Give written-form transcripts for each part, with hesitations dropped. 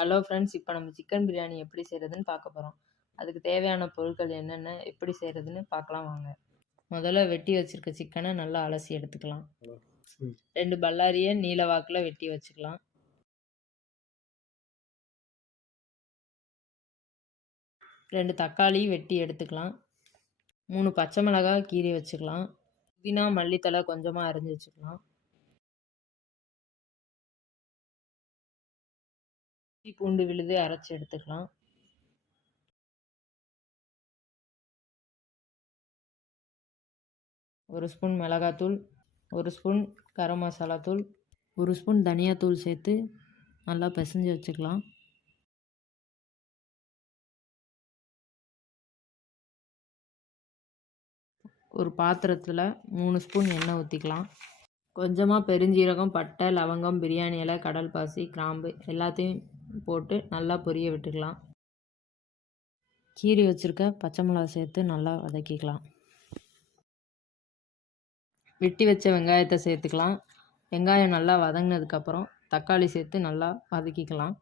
Hello friends, இப்போ நம்ம chicken biryani எப்படி செய்கிறதுன்னு பார்க்க போகிறோம். அதுக்கு தேவையான பொருட்கள் என்னென்ன, எப்படி செய்கிறதுன்னு பார்க்கலாம் வாங்க. முதல்ல வெட்டி வச்சுருக்க சிக்கனை நல்லா அலசி எடுத்துக்கலாம். 2 பல்லாரியை நீல வாக்கில் வெட்டி வச்சுக்கலாம். 2 தக்காளி வெட்டி எடுத்துக்கலாம். 3 பச்சை மிளகாய் கீறி வச்சுக்கலாம். புதினா மல்லித்தலை கொஞ்சமாக அரிஞ்சு வச்சுக்கலாம். இஞ்சி பூண்டு விழுது அரைச்சி எடுத்துக்கலாம். ஒரு ஸ்பூன் மிளகாத்தூள், 1 ஸ்பூன் கரம் மசாலா தூள், 1 ஸ்பூன் தனியாத்தூள் சேர்த்து நல்லா பிசைஞ்சு வச்சுக்கலாம். ஒரு பாத்திரத்தில் 3 ஸ்பூன் எண்ணெய் ஊற்றிக்கலாம். கொஞ்சமாக பெருஞ்சீரகம், பட்டை, லவங்கம், பிரியாணி இலை, கடல் பாசி, கிராம்பு எல்லாத்தையும் போட்டு நல்லா பொரிய விட்டுக்கலாம். கீரி வச்சுருக்க பச்சை மிளகா சேர்த்து நல்லா வதக்கிக்கலாம். வெட்டி வச்ச வெங்காயத்தை சேர்த்துக்கலாம். வெங்காயம் நல்லா வதங்கினதுக்கப்புறம் தக்காளி சேர்த்து நல்லா வதக்கிக்கலாம்.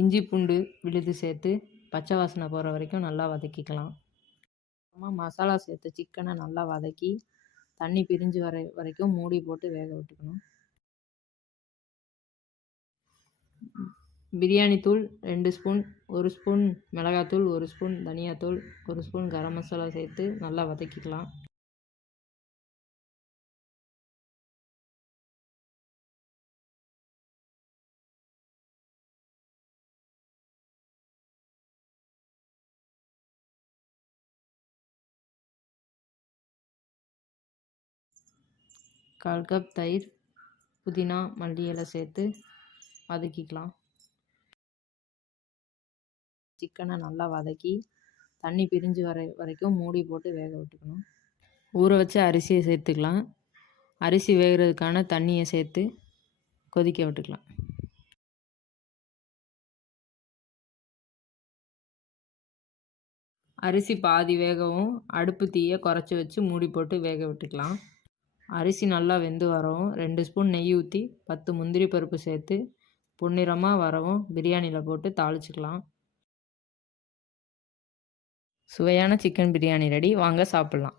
இஞ்சி பூண்டு விழுது சேர்த்து பச்சை வாசனை போகிற வரைக்கும் நல்லா வதக்கிக்கலாம். அப்புறமா மசாலா சேர்த்து சிக்கனை நல்லா வதக்கி தண்ணி பிரிஞ்சு வரைக்கும் மூடி போட்டு வேக விட்டுக்கணும். பிரியாணி தூள் 2 ஸ்பூன், 1 ஸ்பூன் மிளகாத்தூள், 1 ஸ்பூன் தனியாத்தூள், 1 ஸ்பூன் கரம் மசாலா சேர்த்து நல்லா வதக்கிக்கலாம். கால் கப் தயிர், புதினா மல்லி இலை சேர்த்து வதக்கிக்கலாம். சிக்கனை நல்லா வதக்கி தண்ணி பிரிஞ்சு வரைக்கும் மூடி போட்டு வேக விட்டுக்கணும். ஊற வச்சு அரிசியை சேர்த்துக்கலாம். அரிசி வேகிறதுக்கான தண்ணியை சேர்த்து கொதிக்க விட்டுக்கலாம். அரிசி பாதி வேகவும் அடுப்பு தீயை குறைச்சி வச்சு மூடி போட்டு வேக விட்டுக்கலாம். அரிசி நல்லா வெந்து வரவும் 2 ஸ்பூன் நெய் ஊற்றி 10 முந்திரி பருப்பு சேர்த்து பொன்னிறமாக வரவும் பிரியாணியில் போட்டு தாளிச்சுக்கலாம். சுவையான சிக்கன் பிரியாணி ரெடி. வாங்க சாப்பிட்லாம்.